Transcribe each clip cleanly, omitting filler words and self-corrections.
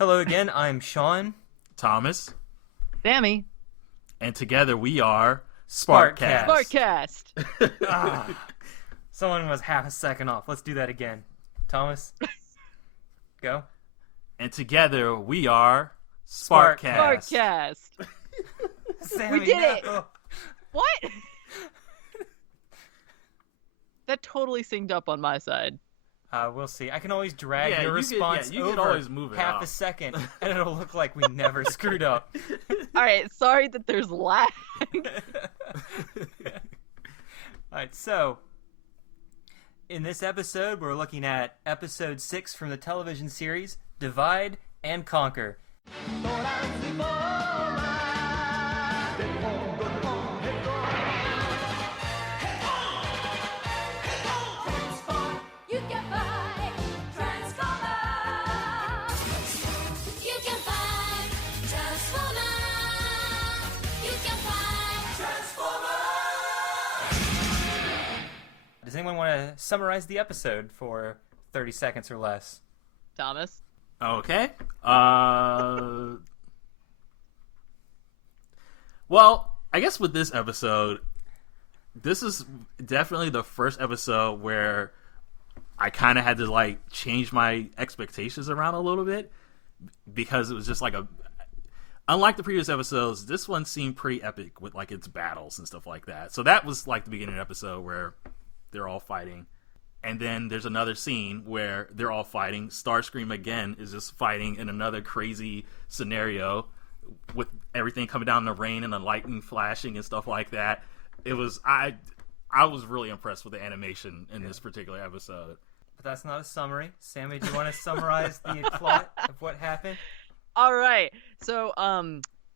Hello again, I'm Sean. Thomas. Sammy. And together we are Sparkcast. Sparkcast. Someone was half a second off. Let's do that again. Thomas, go. And together we are Sparkcast. Sparkcast. Sammy, We did it. no. What? That totally synced up on my side. We'll see. I can always drag Yeah, your you could- response yeah, you could over always move it half up. a second, and it'll look like we never screwed up. All right, sorry that there's lag. Alright, so in this episode, we're looking at episode 6 from the television series Divide and Conquer. Does anyone want to summarize the episode for 30 seconds or less? Thomas. Okay. Well, I guess with this episode, this is definitely the first episode where I kind of had to change my expectations around a little bit, because it was just unlike the previous episodes, this one seemed pretty epic with its battles and stuff like that. So that was the beginning of the episode where they're all fighting. And then there's another scene where they're all fighting. Starscream again is just fighting in another crazy scenario with everything coming down in the rain and the lightning flashing and stuff like that. It was I was really impressed with the animation in this particular episode. But that's not a summary. Sammy, do you want to summarize the plot of what happened? All right. So,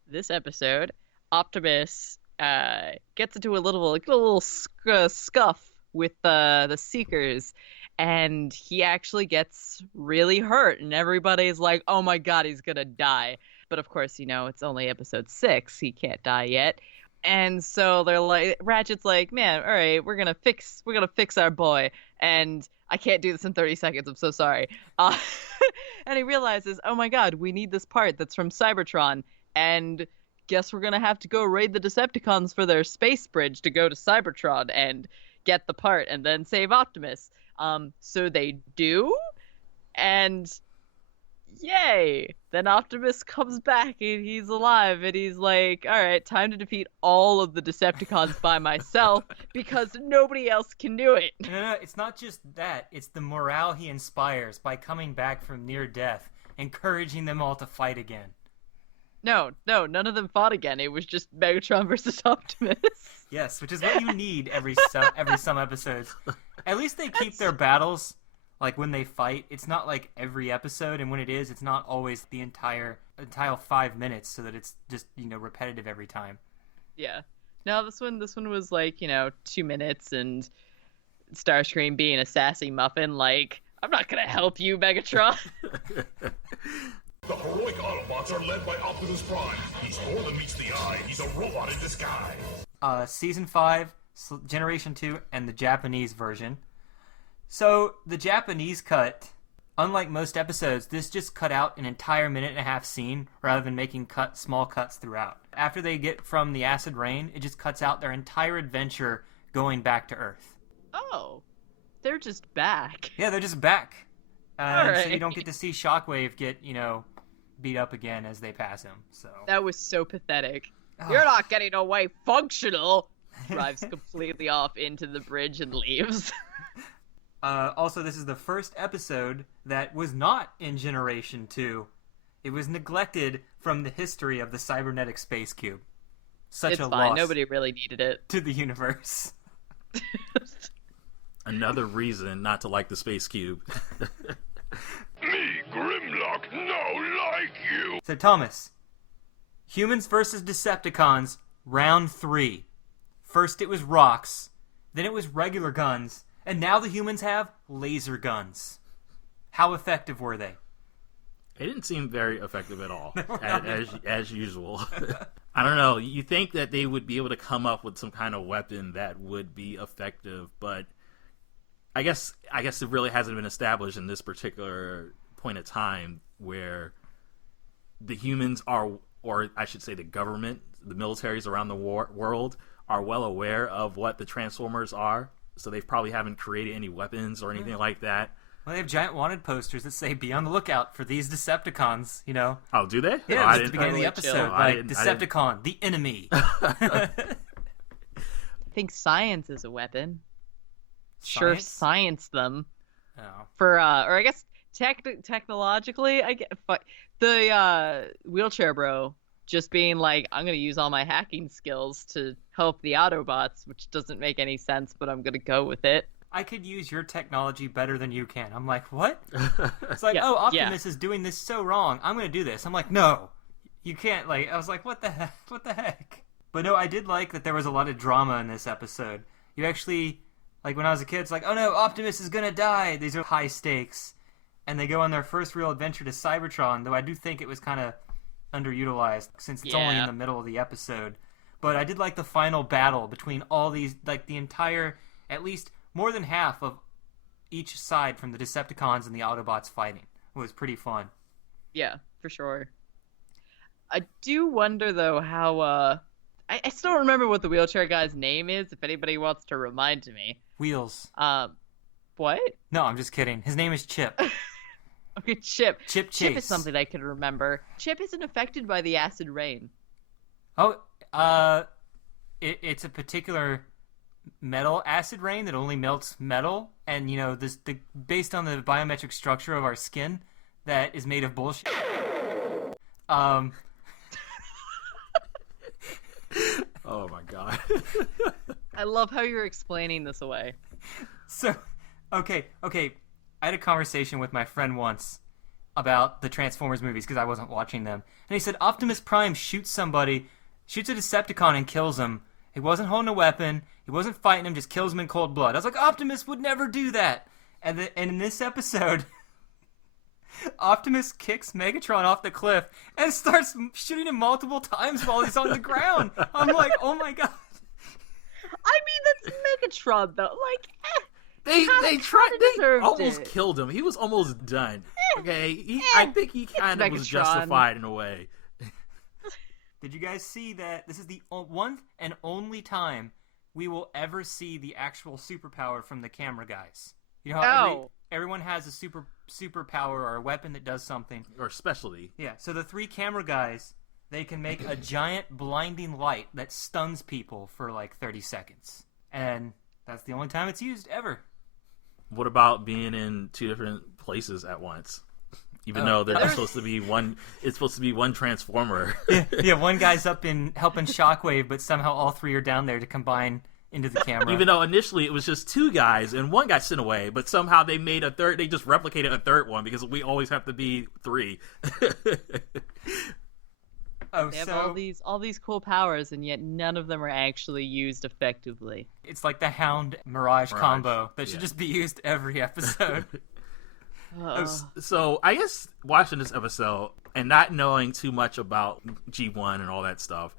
this episode, Optimus gets into a little scuff with the Seekers, and he actually gets really hurt, and everybody's like, "Oh my God, he's gonna die!" But of course, it's only episode 6; he can't die yet. And so they're like, Ratchet's like, "Man, all right, we're gonna fix our boy." And I can't do this in 30 seconds. I'm so sorry. And he realizes, oh my God, we need this part that's from Cybertron, and guess we're gonna have to go raid the Decepticons for their space bridge to go to Cybertron and get the part and then save Optimus. So they do, and yay! Then Optimus comes back and he's alive, and he's like, all right, time to defeat all of the Decepticons by myself because nobody else can do it. No, it's not just that. It's the morale he inspires by coming back from near death, encouraging them all to fight again. No, none of them fought again. It was just Megatron versus Optimus. Yes, which is what you need every some episodes. At least they keep their battles, when they fight, it's not like every episode, and when it is, it's not always the entire 5 minutes, so that it's just, repetitive every time. Yeah. No, this one was 2 minutes, and Starscream being a sassy muffin, I'm not gonna help you, Megatron. The heroic Autobots are led by Optimus Prime. He's more than meets the eye. He's a robot in disguise. Season 5, Generation 2, and the Japanese version. So, the Japanese cut, unlike most episodes, this just cut out an entire minute-and-a-half scene rather than making small cuts throughout. After they get from the acid rain, it just cuts out their entire adventure going back to Earth. Oh, they're just back. Yeah, they're just back. So Alright. you don't get to see Shockwave get, beat up again as they pass him. So That was so pathetic. Oh. You're not getting away functional. Drives completely off into the bridge and leaves. Also, this is the first episode that was not in Generation 2. It was neglected from the history of the cybernetic space cube. Such It's a fine. loss Nobody really needed it. to the universe. Another reason not to like the Space Cube. Me, Grimlock, no like you. So, Thomas, Humans versus Decepticons, round 3. First it was rocks, then it was regular guns, and now the humans have laser guns. How effective were they? It didn't seem very effective at all, as usual. I don't know. You think that they would be able to come up with some kind of weapon that would be effective, but I guess it really hasn't been established in this particular point of time where the humans are, or I should say the government, the militaries around the world are well aware of what the Transformers are, so they probably haven't created any weapons or anything like that. Well, they have giant wanted posters that say, be on the lookout for these Decepticons, you know? Oh, do they? Yeah, oh, at the beginning of the episode. Like, Decepticon, the enemy. I think science is a weapon. Sure, science them. Oh. For, or I guess technologically, I get the wheelchair bro just being like, I'm gonna use all my hacking skills to help the Autobots, which doesn't make any sense, but I'm gonna go with it. I could use your technology better than you can. I'm like, what? It's like, oh, Optimus is doing this so wrong. I'm going to do this. I'm like, no, you can't. Like, I was like, what the heck? What the heck? But no, I did like that there was a lot of drama in this episode. You actually, like when I was a kid, it's like, oh no, Optimus is going to die. These are high stakes. And they go on their first real adventure to Cybertron, though I do think it was kind of underutilized since it's only in the middle of the episode. But I did like the final battle between all these, like the entire, at least more than half of each side from the Decepticons and the Autobots fighting. It was pretty fun. Yeah, for sure. I do wonder, though, how... I still don't remember what the wheelchair guy's name is, if anybody wants to remind me. Wheels. What? No, I'm just kidding. His name is Chip. Okay, Chip. Chip Chase. Chip is something I can remember. Chip isn't affected by the acid rain. Oh, it's a particular... metal acid rain that only melts metal, and you know based on the biometric structure of our skin that is made of bullshit. Oh my god. I love how you're explaining this away. So, okay. I had a conversation with my friend once about the Transformers movies because I wasn't watching them, and he said Optimus Prime shoots a Decepticon and kills him. He wasn't holding a weapon. He wasn't fighting him, just kills him in cold blood. I was like, Optimus would never do that. And in this episode, Optimus kicks Megatron off the cliff and starts shooting him multiple times while he's on the ground. I'm like, oh my god. I mean, that's Megatron, though. Like, They almost it. killed him. He was almost done. Okay, I think he kind of was justified in a way. Did you guys see that this is the one and only time we will ever see the actual superpower from the camera guys? You know how everyone has a superpower or a weapon that does something. Or specialty. Yeah, so the 3 camera guys, they can make a giant blinding light that stuns people for like 30 seconds. And that's the only time it's used ever. What about being in 2 different places at once? Even though they're supposed to be one, it's supposed to be one Transformer. yeah, one guy's up in helping Shockwave, but somehow all 3 are down there to combine into the camera. Even though initially it was just 2 guys and one got sent away, but somehow they made a third. They just replicated a third one because we always have to be 3. They have all these cool powers, and yet none of them are actually used effectively. It's like the Hound Mirage combo that should just be used every episode. So I guess watching this episode and not knowing too much about G1 and all that stuff,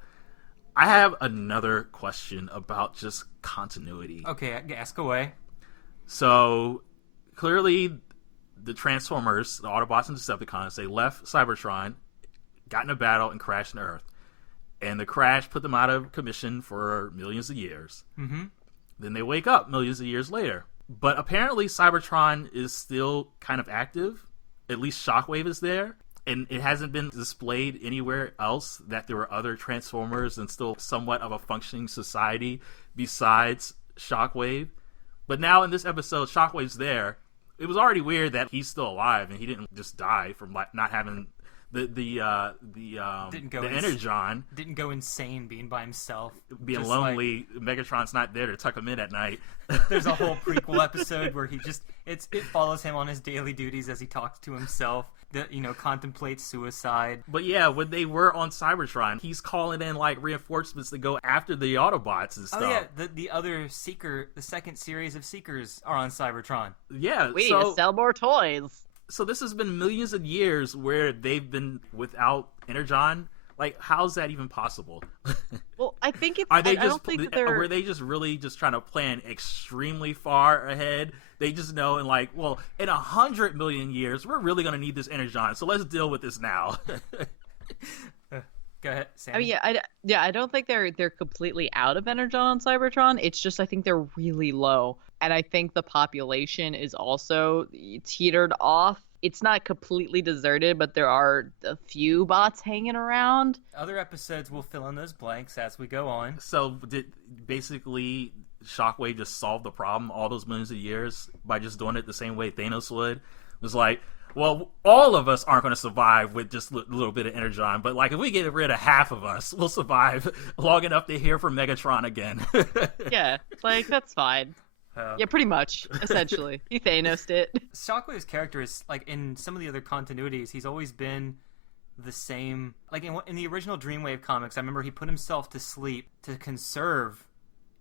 I have another question about just continuity. Okay, ask away. So clearly the Transformers, the Autobots and Decepticons, they left Cybertron, got in a battle, and crashed on Earth. And the crash put them out of commission for millions of years. Mm-hmm. Then they wake up millions of years later. But apparently Cybertron is still kind of active. At least Shockwave is there. And it hasn't been displayed anywhere else that there were other Transformers and still somewhat of a functioning society besides Shockwave. But now in this episode, Shockwave's there. It was already weird that he's still alive and he didn't just die from not having the Energon. Didn't go insane being by himself. Being just lonely. Like, Megatron's not there to tuck him in at night. There's a whole prequel episode where it follows him on his daily duties as he talks to himself. That contemplates suicide. But yeah, when they were on Cybertron, he's calling in like reinforcements to go after the Autobots and stuff. Oh yeah, the other Seeker, the second series of Seekers are on Cybertron. Yeah, we need to sell more toys. So this has been millions of years where they've been without Energon. Like, how's that even possible? Well, I think it's... Are they I don't think that they're... Were they just really just trying to plan extremely far ahead? They just know in like, well, in 100 million years, we're really going to need this Energon, so let's deal with this now. Go ahead, Sam. I mean, I don't think they're completely out of energon on Cybertron. It's just I think they're really low, and I think the population is also teetered off. It's not completely deserted, but there are a few bots hanging around. Other episodes will fill in those blanks as we go on. So did basically Shockwave just solve the problem all those millions of years by just doing it the same way Thanos would? It was like, well, all of us aren't going to survive with just a little bit of energon, but like if we get rid of half of us, we'll survive long enough to hear from Megatron again. Yeah, like that's fine. Yeah, pretty much, essentially. He Thanos'd it. Shockwave's character is, like, in some of the other continuities, he's always been the same. Like, in the original Dreamwave comics, I remember he put himself to sleep to conserve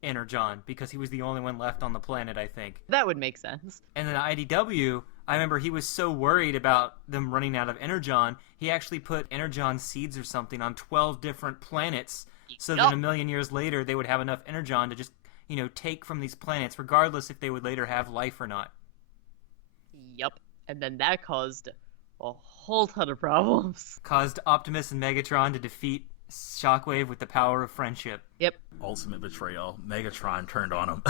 Energon because he was the only one left on the planet, I think. That would make sense. And then IDW, I remember he was so worried about them running out of Energon, he actually put Energon seeds or something on 12 different planets so that a million years later they would have enough Energon to just, take from these planets, regardless if they would later have life or not. Yup. And then that caused a whole ton of problems. Caused Optimus and Megatron to defeat Shockwave with the power of friendship. Yep. Ultimate betrayal. Megatron turned on him.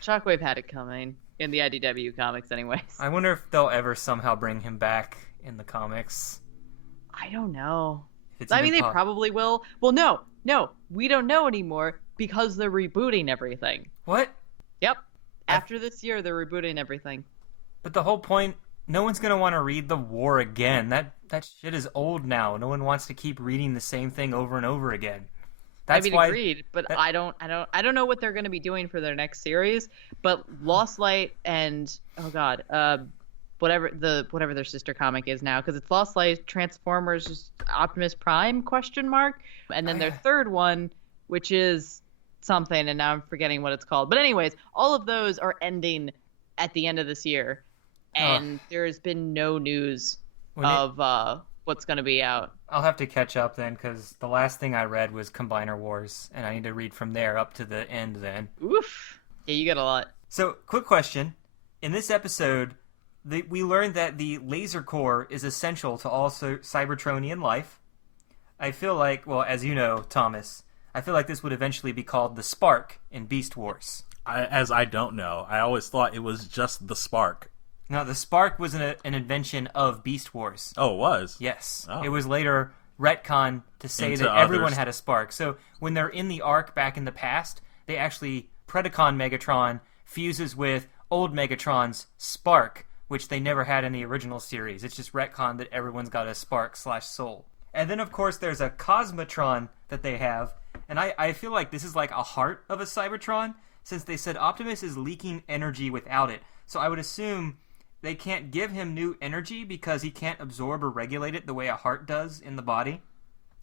Shockwave had it coming. In the IDW comics, anyways. I wonder if they'll ever somehow bring him back in the comics. I don't know. I mean, they probably will. Well, no, we don't know anymore because they're rebooting everything. What? Yep. After this year, they're rebooting everything. But the whole point, no one's going to want to read The War again. That shit is old now. No one wants to keep reading the same thing over and over again. Agreed, but I don't know what they're going to be doing for their next series, but Lost Light and whatever their sister comic is now, because it's Lost Light, Transformers, Optimus Prime ? And then their third one, which is something, and now I'm forgetting what it's called. But anyways, all of those are ending at the end of this year, and there's been no news of what's going to be out. I'll have to catch up then, because the last thing I read was Combiner Wars, and I need to read from there up to the end then. Oof. Yeah, you got a lot. So, quick question. In this episode, we learned that the laser core is essential to all Cybertronian life. I feel like, well, as you know, Thomas, I feel like this would eventually be called the Spark in Beast Wars. I don't know. I always thought it was just the Spark. No, the Spark was an invention of Beast Wars. Oh, it was? Yes. Oh. It was later retconned to say that everyone had a Spark. So when they're in the arc back in the past, they actually, Predacon Megatron fuses with old Megatron's Spark, which they never had in the original series. It's just retconned that everyone's got a Spark/soul. And then, of course, there's a cos-matron that they have. And I feel like this is like a heart of a Cybertron, since they said Optimus is leaking energy without it. So I would assume they can't give him new energy because he can't absorb or regulate it the way a heart does in the body.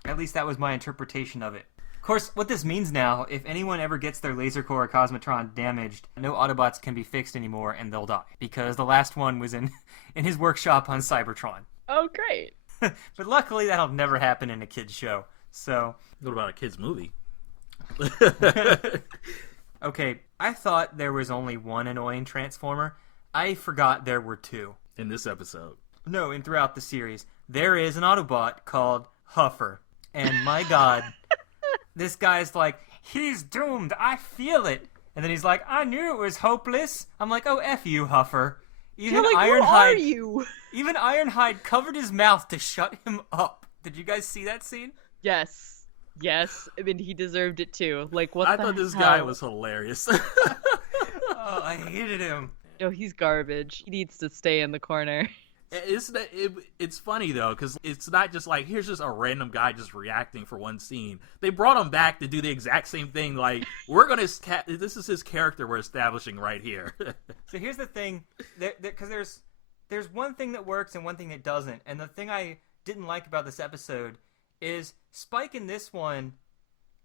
At least that was my interpretation of it. Of course, what this means now, if anyone ever gets their laser core or cosmatron damaged, no Autobots can be fixed anymore and they'll die. Because the last one was in his workshop on Cybertron. Oh, great. But luckily that'll never happen in a kid's show. So, what about a kid's movie? Okay, I thought there was only one annoying Transformer. I forgot there were two. In this episode. No, and throughout the series. There is an Autobot called Huffer. And my god, this guy's like, he's doomed, I feel it. And then he's like, I knew it was hopeless. I'm like, oh, F you, Huffer. You're like, who are you? Even Ironhide covered his mouth to shut him up. Did you guys see that scene? Yes. I mean, he deserved it too. Like, what I the thought this hell? guy was hilarious. Oh, I hated him. No, he's garbage. He needs to stay in the corner. It's funny though, because it's not just like, here's just a random guy just reacting for one scene. They brought him back to do the exact same thing. Like, this is his character we're establishing right here. So here's the thing, because there's one thing that works and one thing that doesn't. And the thing I didn't like about this episode is Spike in this one,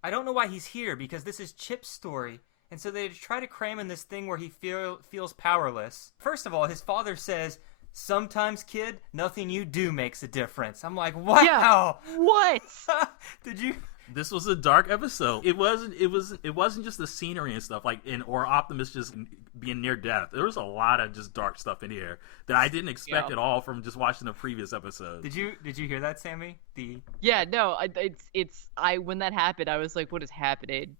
I don't know why he's here, because this is Chip's story. And so they try to cram in this thing where he feels powerless. First of all, his father says, sometimes, kid, nothing you do makes a difference. I'm like, wow. Yeah, what? Did you? This was a dark episode. It wasn't just the scenery and stuff, like, or Optimus just being near death. There was a lot of just dark stuff in here that I didn't expect at all from just watching the previous episode. Did you hear that, Sammy? Yeah, no, when that happened, I was like, what is happening?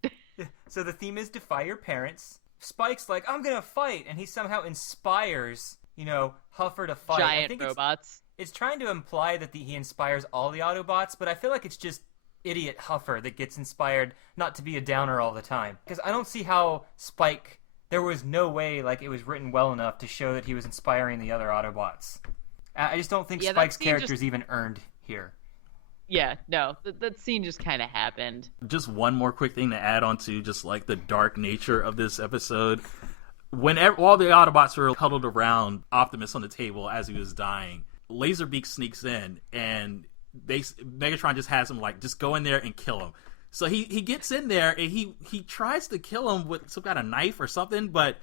So the theme is defy your parents. Spike's like, I'm gonna fight, and he somehow inspires, Huffer to fight. Giant robots. It's trying to imply that he inspires all the Autobots, but I feel like it's just idiot Huffer that gets inspired not to be a downer all the time. Because I don't see how Spike, there was no way like it was written well enough to show that he was inspiring the other Autobots. I just don't think Spike's character is even earned here. Yeah, no, that scene just kind of happened. Just one more quick thing to add on to just like the dark nature of this episode. Whenever all the Autobots were huddled around Optimus on the table as he was dying, Laserbeak sneaks in and Megatron just has him like, just go in there and kill him. So he gets in there and he tries to kill him with some kind of knife or something, but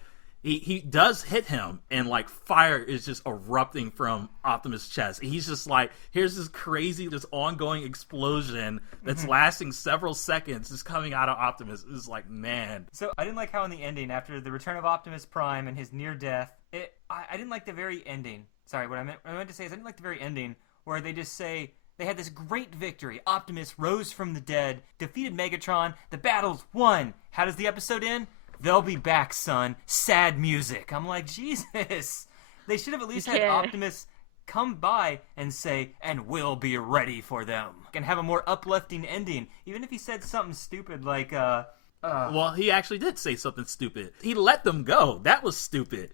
he does hit him, and like fire is just erupting from Optimus' chest. And he's just like, here's this crazy, this ongoing explosion that's lasting several seconds just coming out of Optimus. It's like, man. So I didn't like how in the ending, after the return of Optimus Prime and his near death, I didn't like the very ending. Sorry, what I meant to say is I didn't like the very ending where they just say they had this great victory. Optimus rose from the dead, defeated Megatron, the battle's won. How does the episode end? They'll be back, son. Sad music. I'm like, Jesus. They should have at least had Optimus come by and say, and we'll be ready for them. And have a more uplifting ending. Even if he said something stupid like, Well, he actually did say something stupid. He let them go. That was stupid.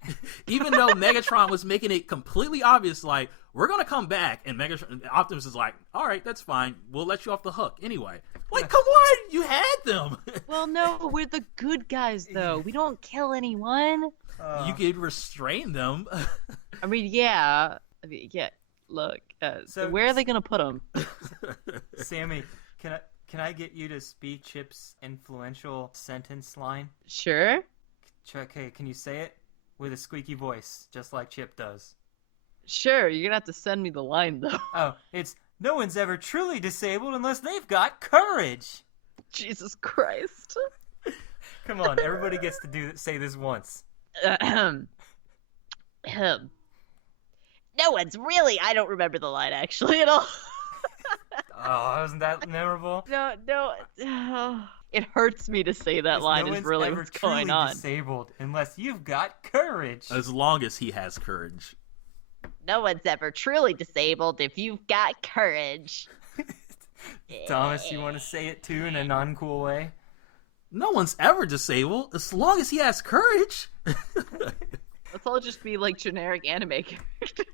Even though Megatron was making it completely obvious, like, we're going to come back. And Optimus is like, all right, that's fine. We'll let you off the hook anyway. Like, come on. You had them. Well, no, we're the good guys, though. We don't kill anyone. You could restrain them. I mean, yeah. Look, so where are they going to put them? Sammy, can I get you to speak Chip's influential sentence line? Sure. Okay, can you say it with a squeaky voice, just like Chip does? Sure, you're gonna have to send me the line, though. Oh, it's, no one's ever truly disabled unless they've got courage. Jesus Christ. Come on, everybody gets to say this once. No one's really... I don't remember the line, actually, at all. Oh, wasn't that memorable? No. It hurts me to say that line. Is really what's going on. Disabled unless you've got courage. As long as he has courage. No one's ever truly disabled if you've got courage. Thomas, you want to say it too in a non-cool way? No one's ever disabled as long as he has courage. Let's all just be like generic anime characters.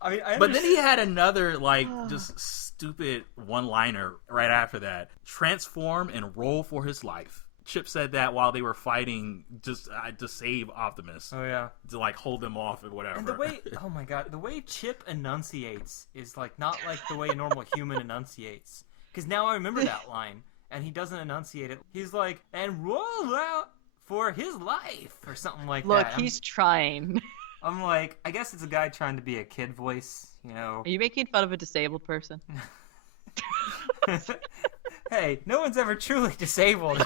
But then he had another, like, just stupid one-liner right after that. Transform and roll for his life. Chip said that while they were fighting just to save Optimus. Oh, yeah. To, like, hold them off and whatever. And the way, oh my god, the way Chip enunciates is, like, not like the way a normal human enunciates. Because now I remember that line, and he doesn't enunciate it. He's like, and roll out for his life, or something like that. Look, he's trying. I'm like, I guess it's a guy trying to be a kid voice, you know. Are you making fun of a disabled person? Hey, no one's ever truly disabled.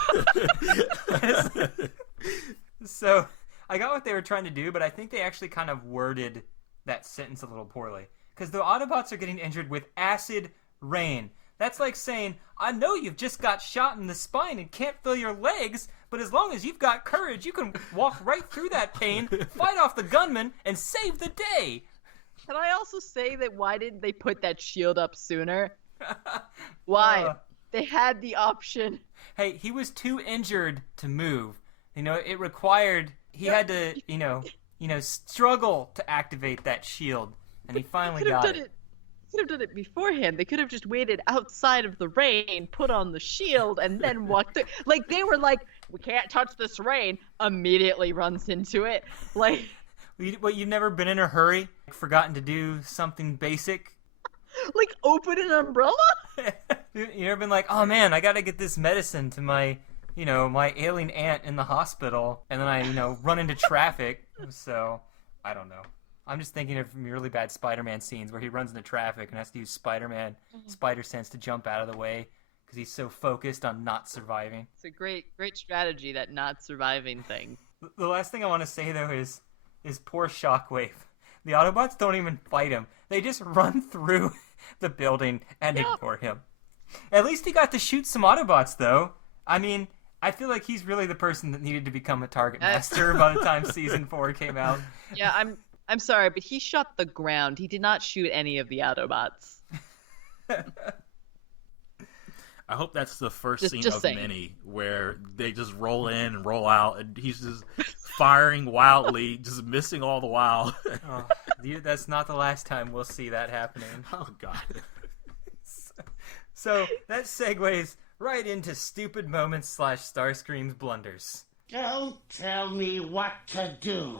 So, I got what they were trying to do, but I think they actually kind of worded that sentence a little poorly. Because the Autobots are getting injured with acid rain. That's like saying, I know you've just got shot in the spine and can't feel your legs, but as long as you've got courage, you can walk right through that pain, fight off the gunman, and save the day. Can I also say that why didn't they put that shield up sooner? Why? They had the option. Hey, he was too injured to move. You know, it required, he had to, struggle to activate that shield, and he finally got it. Could have done it beforehand. They could have just waited outside of the rain, put on the shield, and then walked through. Like, they were like, we can't touch this rain. Immediately runs into it. Like, you've never been in a hurry? Forgotten to do something basic? Like, open an umbrella? You ever been like, oh man, I gotta get this medicine to my, my ailing aunt in the hospital, and then I, run into traffic, so, I don't know. I'm just thinking of really bad Spider-Man scenes where he runs into traffic and has to use spider sense to jump out of the way because he's so focused on not surviving. It's a great strategy, that not surviving thing. The last thing I want to say though is poor Shockwave. The Autobots don't even fight him. They just run through the building and ignore him. At least he got to shoot some Autobots though. I mean, I feel like he's really the person that needed to become a target master by the time season 4 came out. Yeah, I'm sorry, but he shot the ground. He did not shoot any of the Autobots. I hope that's the first scene just of saying. many where they just roll in and roll out, and he's just firing wildly, just missing all the while. Oh, that's not the last time we'll see that happening. Oh, God. So that segues right into stupid moments / Starscream's blunders. Don't tell me what to do.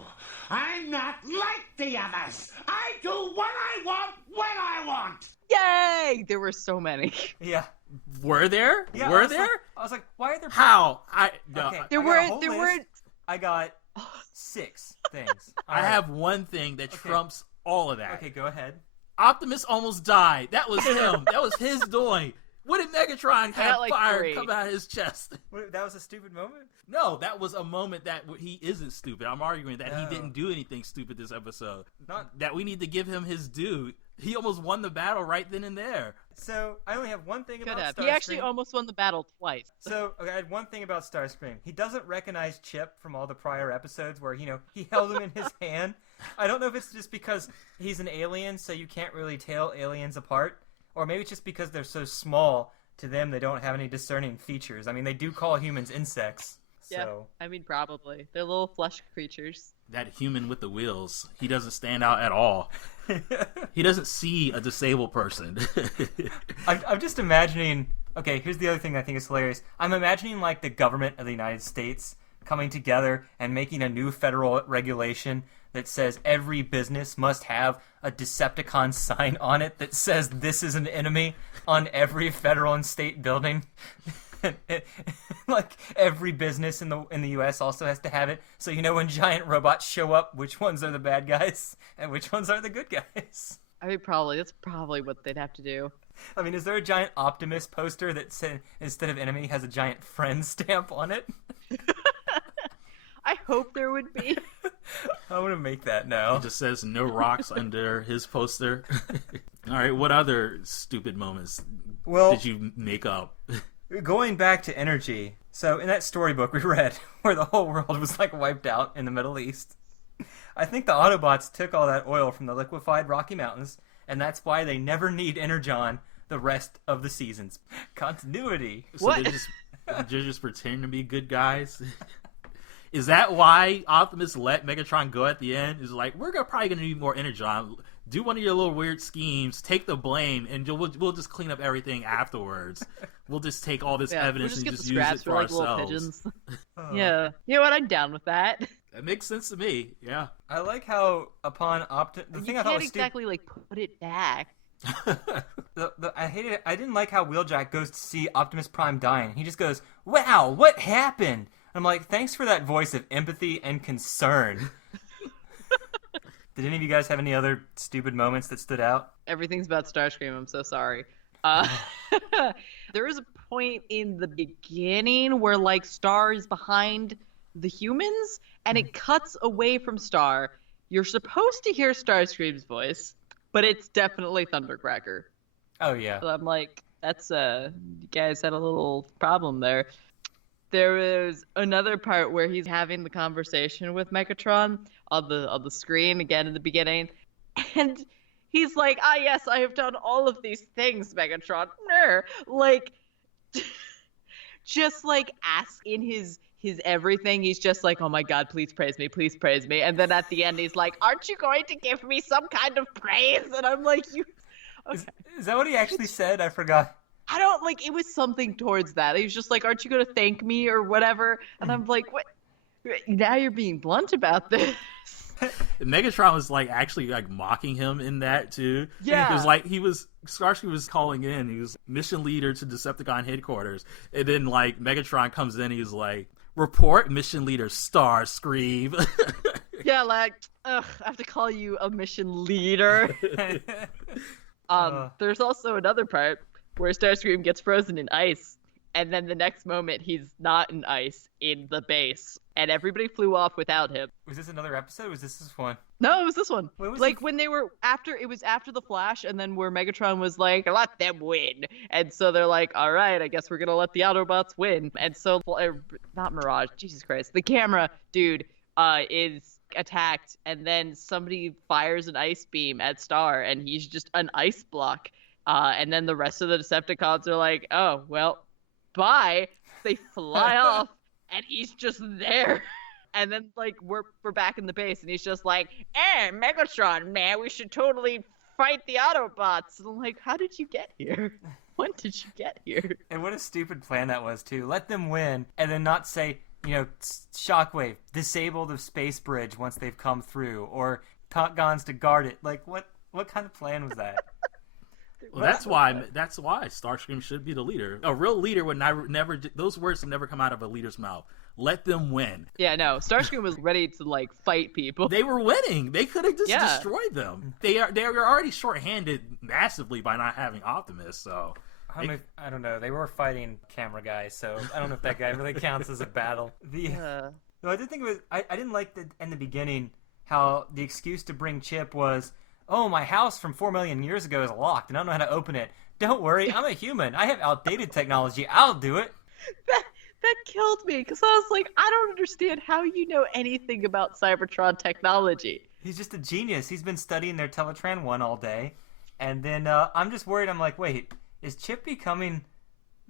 I'm not like the others. I do what I want when I want. Yay! There were so many. Yeah. Were there? Yeah, Were there? I was like, why are there... How? No, Okay. There weren't. I got 6 things. I have one thing that trumps all of that. Okay, go ahead. Optimus almost died. That was him. That was his doing. What did Megatron have like fire 3. come out of his chest? That was a stupid moment? No, that was a moment that he isn't stupid. I'm arguing that he No. didn't do anything stupid this episode. Not- That we need to give him his due. He almost won the battle right then and there. So, I only have one thing Could about have. Starscream. He actually almost won the battle twice. So, okay, I had one thing about Starscream. He doesn't recognize Chip from all the prior episodes where, he held him in his hand. I don't know if it's just because he's an alien, so you can't really tell aliens apart. Or maybe it's just because they're so small, to them they don't have any discerning features. I mean, they do call humans insects. Yeah, So. I mean, probably. They're little flesh creatures. That human with the wheels, he doesn't stand out at all. He doesn't see a disabled person. I'm just imagining... Okay, here's the other thing I think is hilarious. I'm imagining, like, the government of the United States coming together and making a new federal regulation that says every business must have a Decepticon sign on it that says this is an enemy on every federal and state building. Like every business in the U.S. also has to have it, so when giant robots show up, which ones are the bad guys and which ones are the good guys. I mean, that's probably what they'd have to do. I mean, is there a giant Optimus poster that said, instead of enemy has a giant friend stamp on it? I hope there would be. I want to make that now. It just says no rocks under his poster. All right, what other stupid moments did you make up? Going back to energy, so in that storybook we read where the whole world was like wiped out in the Middle East, I think the Autobots took all that oil from the liquefied Rocky Mountains, and that's why they never need Energon the rest of the seasons. Continuity. So What? they're just pretending to be good guys? Is that why Optimus let Megatron go at the end? Is like, we're probably going to need more Energon. Do one of your little weird schemes, take the blame, and we'll just clean up everything afterwards. We'll just take all this evidence we'll and get just the use scraps it for like little ourselves. pigeons. Yeah. You know what? I'm down with that. That makes sense to me, yeah. I like how upon the You thing I thought can't was exactly like put it back. I hated it. I didn't like how Wheeljack goes to see Optimus Prime dying. He just goes, "Wow, what happened?" I'm like, thanks for that voice of empathy and concern. Did any of you guys have any other stupid moments that stood out? Everything's about Starscream. I'm so sorry. There is a point in the beginning where like Star is behind the humans, and it cuts away from Star. You're supposed to hear Starscream's voice, but it's definitely Thundercracker. Oh yeah. So I'm like, that's you guys had a little problem there. There was another part where he's having the conversation with Megatron on the screen again in the beginning, and he's like, "Ah, yes, I have done all of these things, Megatron." Like, just like ask in his everything. He's just like, "Oh my God, please praise me, please praise me." And then at the end, he's like, "Aren't you going to give me some kind of praise?" And I'm like, "You." Okay. Is that what he actually said? I forgot. I don't like. It was something towards that. He was just like, "Aren't you gonna thank me or whatever?" And I'm like, "What? Now you're being blunt about this." Megatron was like actually like mocking him in that too. Yeah. Because like Starscream was calling in. He was mission leader to Decepticon headquarters, and then like Megatron comes in. He's like, "Report, mission leader Starscream." Yeah, like, ugh, I have to call you a mission leader. There's also another part where Starscream gets frozen in ice, and then the next moment he's not in ice in the base. and everybody flew off without him. Was this another episode? Was this one? No, it was this one. When was Like the- when they were after it was after the Flash, and then where Megatron was like, "Let them win," and so they're like, "All right, I guess we're gonna let the Autobots win." And so, not Mirage, Jesus Christ, the camera dude is attacked, and then somebody fires an ice beam at Star, and he's just an ice block. And then the rest of the Decepticons are like, "Oh well, bye." They fly off, and he's just there. And then, like, we're back in the base, and he's just like, Megatron, man, we should totally fight the Autobots. And I'm like, how did you get here? When did you get here? And what a stupid plan that was, too. Let them win, and then not say, Shockwave, disable the space bridge once they've come through, or Tauntauns to guard it. Like, what kind of plan was that? Well, that's why Starscream should be the leader. A real leader would never. Those words would never come out of a leader's mouth. Let them win. Yeah, no. Starscream was ready to, like, fight people. They were winning. They could have just destroyed them. They were already shorthanded massively by not having Optimus. So I don't know. They were fighting camera guys, so I don't know if that guy really counts as a battle. No, I did think it was. I didn't like in the beginning how the excuse to bring Chip was, "Oh, my house from 4 million years ago is locked, and I don't know how to open it. Don't worry, I'm a human. I have outdated technology. I'll do it." That killed me, because I was like, I don't understand how you know anything about Cybertron technology. He's just a genius. He's been studying their Teletran 1 all day. And then I'm just worried. I'm like, wait, is Chip becoming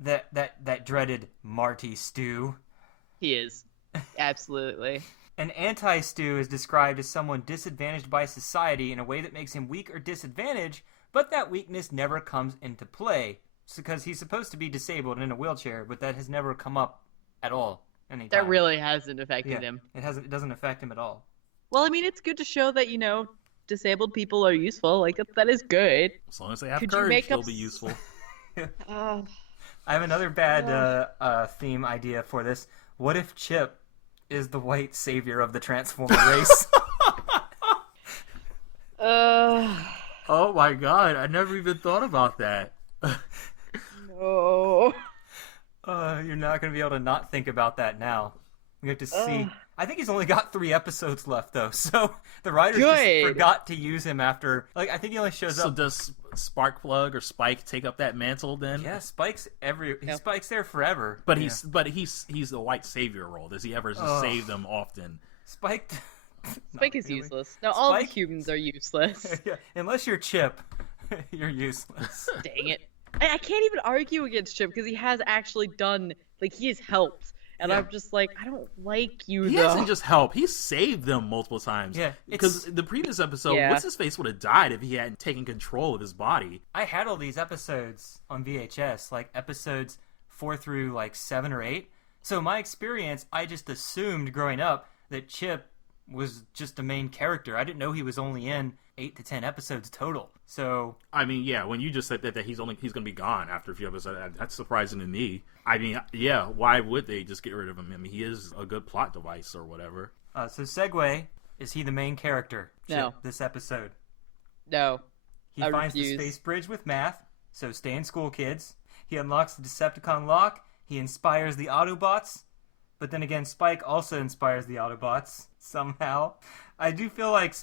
that dreaded Marty Stew? He is. Absolutely. An anti-Stew is described as someone disadvantaged by society in a way that makes him weak or disadvantaged, but that weakness never comes into play. Because he's supposed to be disabled and in a wheelchair, but that has never come up at all. Anytime. That really hasn't affected him. It doesn't affect him at all. Well, I mean, it's good to show that, disabled people are useful. Like, that is good. As long as they have Could courage, they'll be useful. I have another bad theme idea for this. What if Chip is the white savior of the Transformer race? Oh my god, I never even thought about that. No. You're not going to be able to not think about that now. We have to see. I think he's only got 3 episodes left, though, so the writers just forgot to use him after. Like, I think he only shows up. So does Sparkplug or Spike take up that mantle then? Yeah, Spike's Spike's there forever. But he's the white savior role. Does he ever just save them often? Spike is useless. No, all the humans are useless. Yeah, unless you're Chip, you're useless. Dang it. I can't even argue against Chip because he has actually done, like, he has helped. And I'm just like, I don't like you, He though. hasn't just helped. He's saved them multiple times. Yeah. Because the previous episode, What's-His-Face would have died if he hadn't taken control of his body. I had all these episodes on VHS, like episodes 4 through, like, 7 or 8. So my experience, I just assumed growing up that Chip was just the main character. I didn't know he was only in 8 to 10 episodes total. So I mean, yeah, when you just said that he's going to be gone after a few episodes, that's surprising to me. I mean, yeah, why would they just get rid of him? I mean, he is a good plot device or whatever. so segue, is he the main character? No. Chip, this episode. No. He finds the space bridge with math, so stay in school, kids. He unlocks the Decepticon lock. He inspires the Autobots. But then again, Spike also inspires the Autobots somehow. I do feel like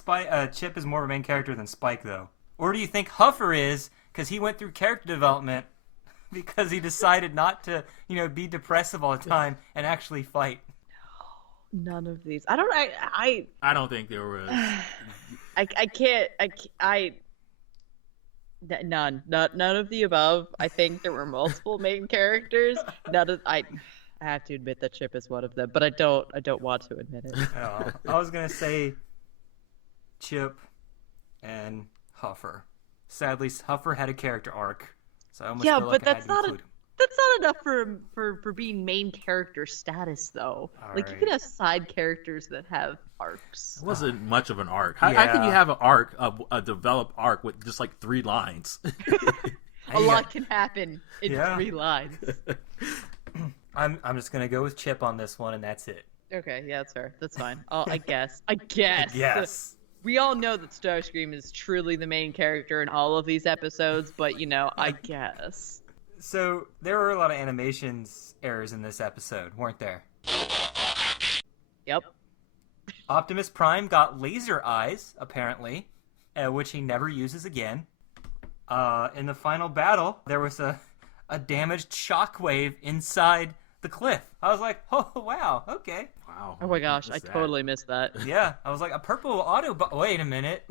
Chip is more of a main character than Spike, though. Or do you think Huffer is, because he went through character development because he decided not to, be depressive all the time and actually fight? None of these. I don't think there was. None of the above. I think there were multiple main characters. I have to admit that Chip is one of them, but I don't want to admit it. Oh, I was gonna say Chip and Huffer. Sadly, Huffer had a character arc, so I almost feel like that's not enough for being main character status, though. Like, you can have side characters that have arcs. It wasn't much of an arc. How can you have an arc, a developed arc with just like 3 lines? A lot can happen in 3 lines. I'm just gonna go with Chip on this one, and that's it. Okay, yeah, that's fair. That's fine. I guess. Yes. We all know that Starscream is truly the main character in all of these episodes, but I guess. So there were a lot of animations errors in this episode, weren't there? Yep. Optimus Prime got laser eyes, apparently, which he never uses again. In the final battle, there was a damaged shockwave inside the cliff. I was like, oh, wow, okay. Wow. Oh my gosh, I totally missed that. Yeah, I was like, a purple Autobot. Wait a minute.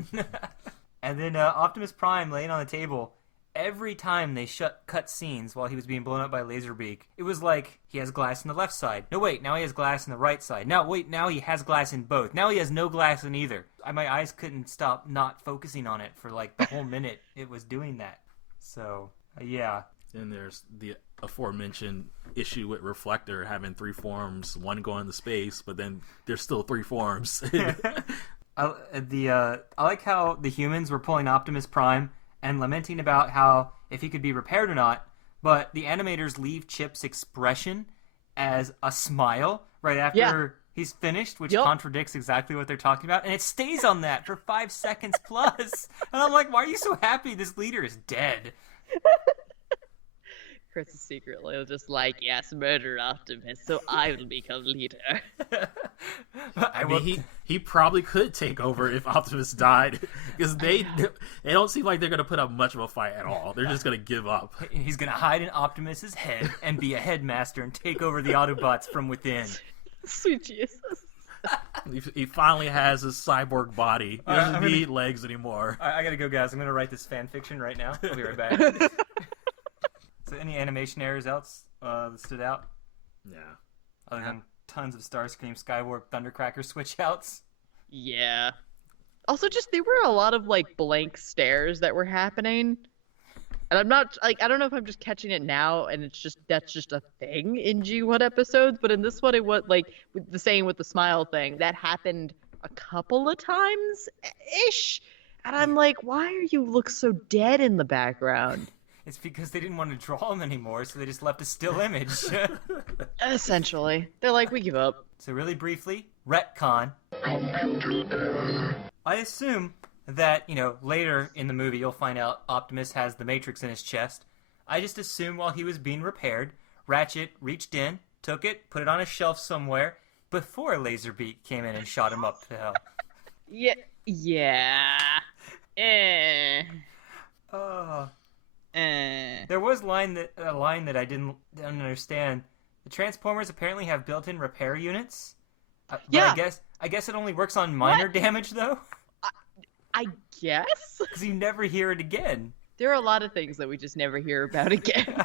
And then Optimus Prime laying on the table. Every time they cut scenes while he was being blown up by Laserbeak, it was like he has glass in the left side. No, wait, now he has glass in the right side. Now, wait, now he has glass in both. Now he has no glass in either. My eyes couldn't stop not focusing on it for like the whole minute it was doing that. So, yeah. Then there's the aforementioned issue with Reflector having 3 forms, one going to space, but then there's still 3 forms. I like how the humans were pulling Optimus Prime and lamenting about how if he could be repaired or not, but the animators leave Chip's expression as a smile right after he's finished, which contradicts exactly what they're talking about, and it stays on that for 5 seconds plus. And I'm like, why are you so happy this leader is dead? Chris is secretly just like, yes, murder Optimus, so I will become leader. I mean, he probably could take over if Optimus died, because they don't seem like they're going to put up much of a fight at all. They're just going to give up. He's going to hide in Optimus's head and be a headmaster and take over the Autobots from within. Sweet Jesus. He finally has his cyborg body. He doesn't need legs anymore. I got to go, guys. I'm going to write this fan fiction right now. I'll be right back. So any animation errors else that stood out? Yeah. Other than tons of Starscream, Skywarp, Thundercracker switch outs? Yeah. Also, just there were a lot of like blank stares that were happening. And I'm not like, I don't know if I'm just catching it now and that's just a thing in G1 episodes, but in this one it was like the same with the smile thing. That happened a couple of times ish. And I'm like, why are you look so dead in the background? It's because they didn't want to draw him anymore, so they just left a still image. Essentially. They're like, we give up. So really briefly, retcon. I assume that, later in the movie you'll find out Optimus has the Matrix in his chest. I just assume while he was being repaired, Ratchet reached in, took it, put it on a shelf somewhere, before Laserbeak came in and shot him up to hell. Yeah. There was a line that I didn't understand. The Transformers apparently have built-in repair units. Yeah. I guess it only works on minor damage though. I guess. Because you never hear it again. There are a lot of things that we just never hear about again.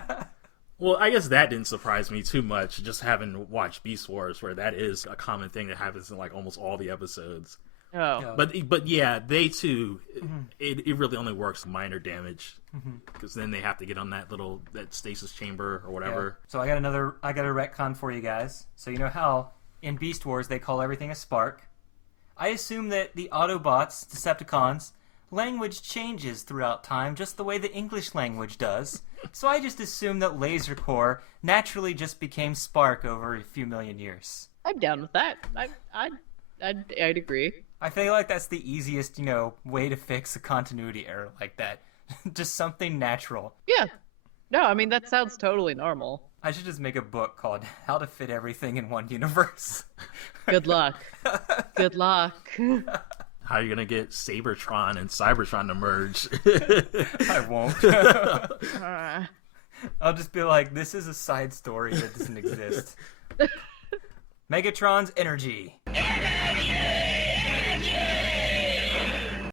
Well, I guess that didn't surprise me too much, just having watched Beast Wars, where that is a common thing that happens in like almost all the episodes. Oh. But yeah, they too, it really only works minor damage, because then they have to get on that stasis chamber or whatever. Yeah. So I got a retcon for you guys. So you know how in Beast Wars they call everything a spark? I assume that the Autobots, Decepticons, language changes throughout time just the way the English language does. So I just assume that Laser Corps naturally just became Spark over a few million years. I'm down with that. I'd agree. I feel like that's the easiest, way to fix a continuity error like that. Just something natural. Yeah. No, I mean, that sounds totally normal. I should just make a book called How to Fit Everything in One Universe. Good luck. Good luck. How are you going to get Cybertron and Cybertron to merge? I won't. I'll just be like, this is a side story that doesn't exist. Megatron's energy.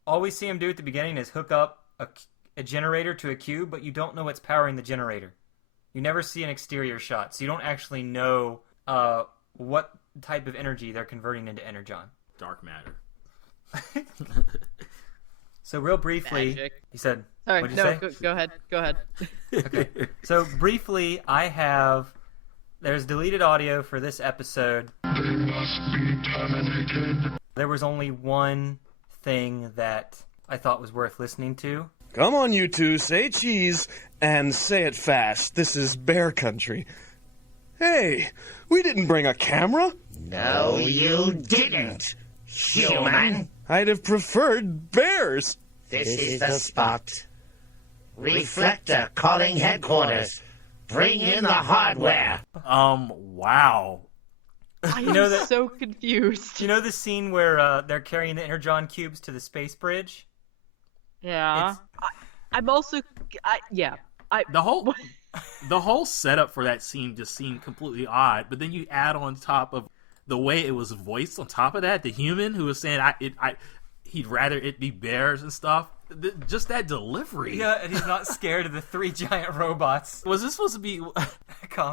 All we see him do at the beginning is hook up a generator to a cube, but you don't know what's powering the generator. You never see an exterior shot, so you don't actually know what type of energy they're converting into energon. Dark matter. So real briefly, Magic. He said, Sorry, what'd you say? Go ahead. Go ahead. Okay. So briefly, there's deleted audio for this episode. They must be terminated. There was only one thing that I thought was worth listening to. Come on, you two, say cheese, and say it fast. This is bear country. Hey, we didn't bring a camera. No, you didn't, human. I'd have preferred bears. This is the spot. Reflector calling headquarters. Bring in the hardware. Wow. I You know am that- so confused. You know the scene where they're carrying the Energon cubes to the space bridge? Yeah. It's- I'm also. The whole setup for that scene just seemed completely odd. But then you add on top of the way it was voiced on top of that, the human who was saying he'd rather it be bears and stuff. Just that delivery. Yeah, and he's not scared of the 3 giant robots. Was this supposed to be?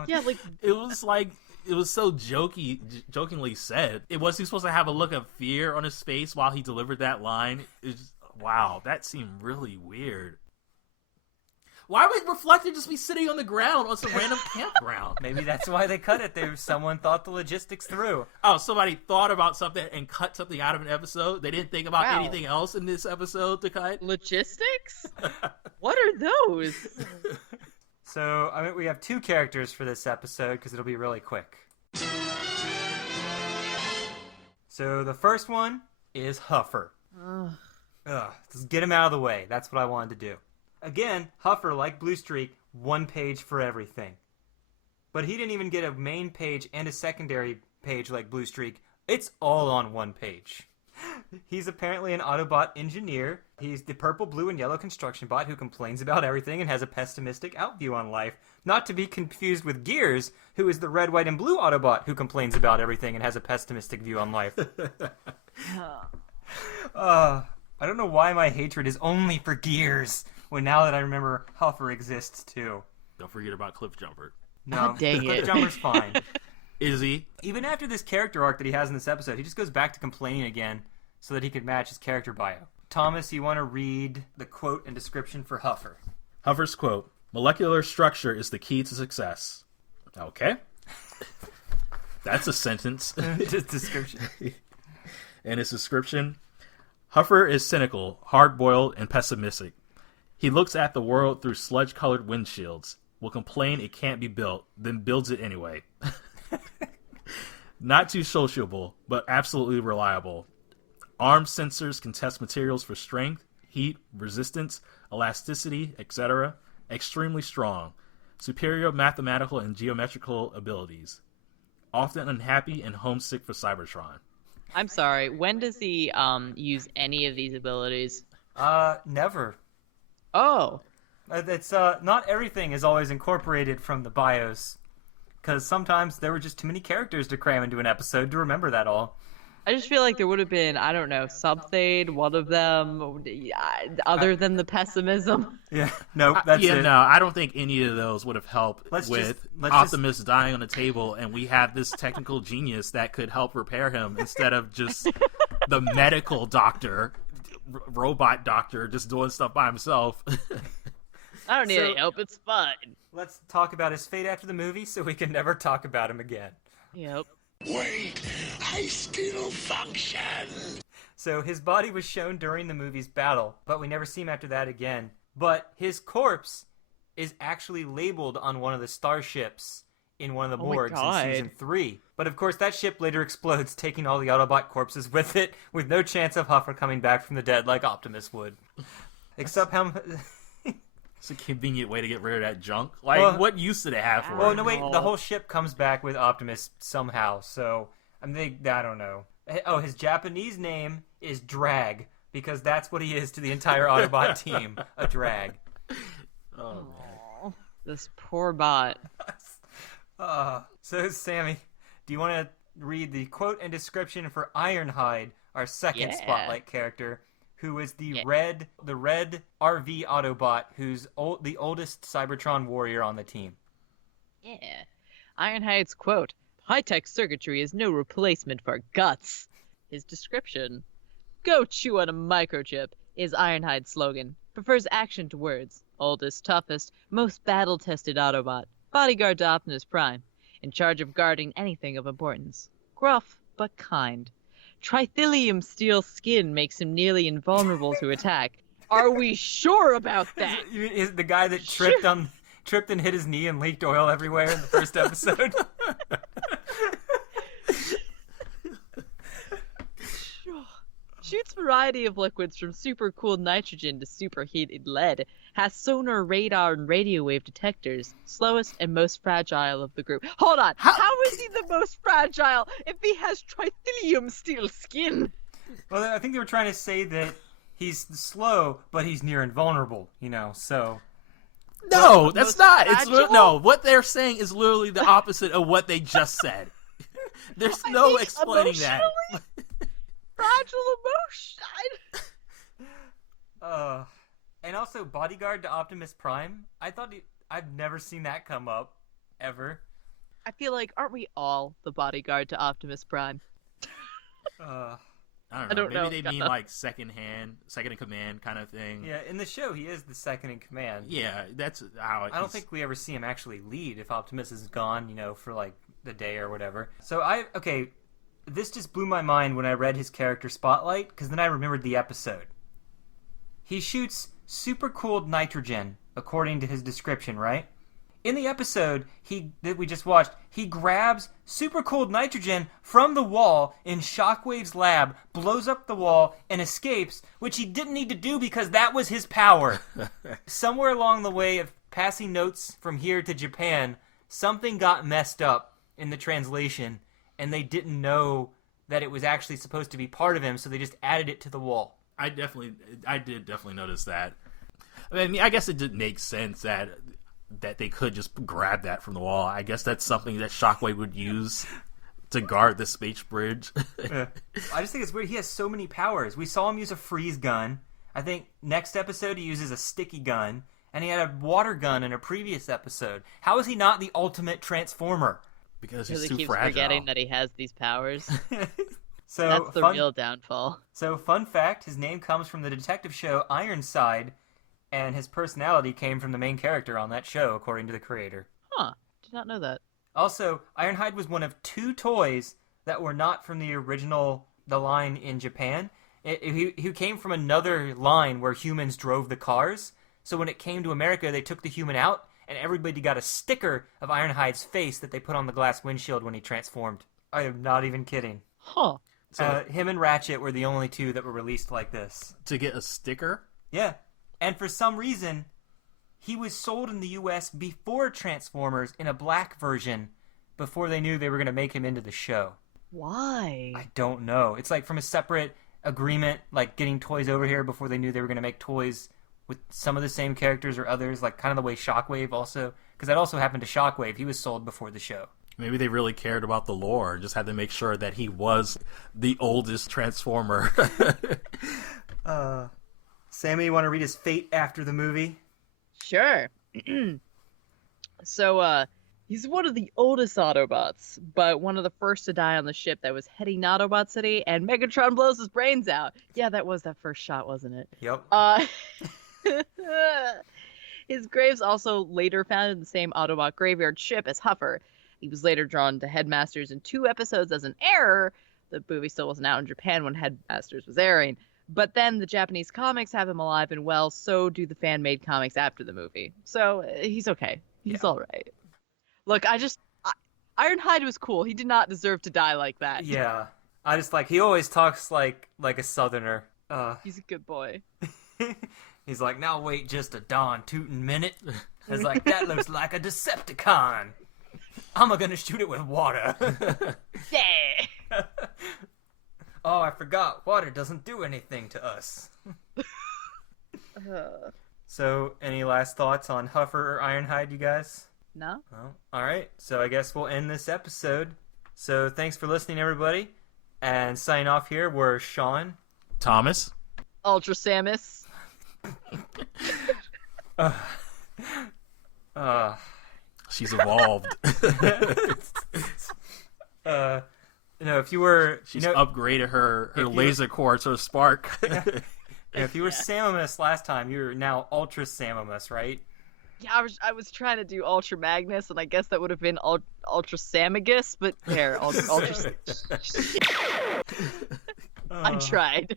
Yeah, like It was like it was so jokingly said. Was he supposed to have a look of fear on his face while he delivered that line? Wow, that seemed really weird. Why would Reflector just be sitting on the ground on some random campground? Maybe that's why they cut it. Someone thought the logistics through. Oh, somebody thought about something and cut something out of an episode? They didn't think about Wow. anything else in this episode to cut? logistics. What are those? So, we have 2 characters for this episode because it'll be really quick. So, the first one is Huffer. Just get him out of the way. That's what I wanted to do. Again, Huffer, like Blue Streak, 1 page for everything. But he didn't even get a main page and a secondary page like Blue Streak. It's all on 1 page. He's apparently an Autobot engineer. He's the purple, blue, and yellow construction bot who complains about everything and has a pessimistic outview on life. Not to be confused with Gears, who is the red, white, and blue Autobot who complains about everything and has a pessimistic view on life. I don't know why my hatred is only for Gears, when now that I remember Huffer exists too. Don't forget about Cliff Jumper. No, Dang Cliff it. Jumper's fine. Is he? Even after this character arc that he has in this episode, he just goes back to complaining again so that he could match his character bio. Thomas, you want to read the quote and description for Huffer? Huffer's quote, "Molecular structure is the key to success." Okay. That's a sentence. Just description. In his description, Huffer is cynical, hard-boiled, and pessimistic. He looks at the world through sludge-colored windshields, will complain it can't be built, then builds it anyway. Not too sociable, but absolutely reliable. Arm sensors can test materials for strength, heat, resistance, elasticity, etc. Extremely strong. Superior mathematical and geometrical abilities. Often unhappy and homesick for Cybertron. I'm sorry. When does he use any of these abilities? Never. Oh, It's not everything is always incorporated from the bios, because sometimes there were just too many characters to cram into an episode to remember that all. I just feel like there would have been, I don't know, something, one of them, other than the pessimism. Yeah, nope, that's it. No, I don't think any of those would have helped Let's Optimus dying on the table, and we have this technical genius that could help repair him instead of just the medical doctor, robot doctor, just doing stuff by himself. I don't need any help, it's fine. Let's talk about his fate after the movie so we can never talk about him again. Yep. Wait, I still function. So his body was shown during the movie's battle, but we never see him after that again. But his corpse is actually labeled on one of the starships in one of the Oh my morgues in God. season 3. But of course that ship later explodes, taking all the Autobot corpses with it, with no chance of Huffer coming back from the dead like Optimus would. Except how... It's a convenient way to get rid of that junk. Like, what use did it have for Well, it? no, wait. The whole ship comes back with Optimus somehow. So, I don't know. Oh, his Japanese name is Drag, because that's what he is to the entire Autobot team. A drag. Oh, Aw, this poor bot. So, Sammy, do you want to read the quote and description for Ironhide, our second Yeah. Spotlight character, who is the red RV Autobot, who's the oldest Cybertron warrior on the team. Yeah. Ironhide's quote, "High-tech circuitry is no replacement for guts." His description, "Go chew on a microchip," is Ironhide's slogan. Prefers action to words. Oldest, toughest, most battle-tested Autobot. Bodyguard to Optimus Prime. In charge of guarding anything of importance. Gruff, but kind. Trithelium steel skin makes him nearly invulnerable to attack. Are we sure about that? Is the guy that tripped and hit his knee and leaked oil everywhere in the first episode? Shoots variety of liquids from super-cooled nitrogen to superheated lead. Has sonar, radar, and radio wave detectors. Slowest and most fragile of the group. Hold on. How is he the most fragile if he has trithelium steel skin? Well, I think they were trying to say that he's slow, but he's near invulnerable, so... No, that's not. It's fragile? no. What they're saying is literally the opposite of what they just said. There's no explaining that. Fragile emotion. And also bodyguard to Optimus Prime. I've never seen that come up ever. I feel like, aren't we all the bodyguard to Optimus Prime? I don't know. Maybe they mean like second in command kind of thing. Yeah, in the show he is the second in command. Yeah, that's how I don't think we ever see him actually lead if Optimus is gone, for like the day or whatever. So this just blew my mind when I read his character spotlight, because then I remembered the episode. He shoots super cooled nitrogen, according to his description, right? In the episode that we just watched, he grabs super cooled nitrogen from the wall in Shockwave's lab, blows up the wall, and escapes, which he didn't need to do because that was his power. Somewhere along the way of passing notes from here to Japan, something got messed up in the translation, and they didn't know that it was actually supposed to be part of him, so they just added it to the wall. I did definitely notice that. I mean, I guess it did make sense that they could just grab that from the wall. I guess that's something that Shockwave would use to guard the space bridge. Yeah. I just think it's weird. He has so many powers. We saw him use a freeze gun. I think next episode he uses a sticky gun, and he had a water gun in a previous episode. How is he not the ultimate Transformer? Because he's he too keeps fragile. forgetting that he has these powers. So that's the real downfall. So, fun fact, his name comes from the detective show Ironside, and his personality came from the main character on that show, according to the creator. Huh. Did not know that. Also, Ironhide was one of 2 toys that were not from the line in Japan. He came from another line where humans drove the cars. So when it came to America, they took the human out, and everybody got a sticker of Ironhide's face that they put on the glass windshield when he transformed. I am not even kidding. Huh. So, him and Ratchet were the only 2 that were released like this. To get a sticker? Yeah. And for some reason, he was sold in the U.S. before Transformers in a black version, before they knew they were going to make him into the show. Why? I don't know. It's like from a separate agreement, like getting toys over here before they knew they were going to make toys with some of the same characters or others, like kind of the way Shockwave also, because that also happened to Shockwave. He was sold before the show. Maybe they really cared about the lore, just had to make sure that he was the oldest Transformer. Sammy, you want to read his fate after the movie? Sure. So, he's one of the oldest Autobots, but one of the first to die on the ship that was heading Autobot City, and Megatron blows his brains out. Yeah, that was that first shot, wasn't it? Yep. His grave's also later found in the same Autobot graveyard ship as Huffer. He was later drawn to Headmasters in 2 episodes as an error. The movie still wasn't out in Japan when Headmasters was airing. But then the Japanese comics have him alive and well, so do the fan-made comics after the movie. So he's okay. He's all right. Look, Ironhide was cool. He did not deserve to die like that. Yeah. I just he always talks like a southerner. He's a good boy. He's like, now wait just a darn tootin' minute. It's like, that looks like a Decepticon. I'm gonna shoot it with water. Yeah. Oh, I forgot. Water doesn't do anything to us. So, any last thoughts on Huffer or Ironhide, you guys? No? Well, all right. So I guess we'll end this episode. So thanks for listening, everybody. And signing off here, we're Sean. Thomas. Ultra Samus. She's evolved. If you were... She's upgraded her laser core to a spark. If you were Samus last time, you're now Ultra Samus, right? Yeah, I was trying to do Ultra Magnus, and I guess that would have been Ultra Samagus, but there, Ultra... I tried.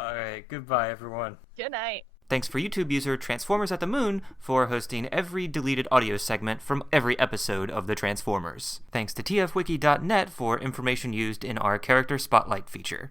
Alright, goodbye, everyone. Good night. Thanks for YouTube user Transformers at the Moon for hosting every deleted audio segment from every episode of the Transformers. Thanks to tfwiki.net for information used in our Character Spotlight feature.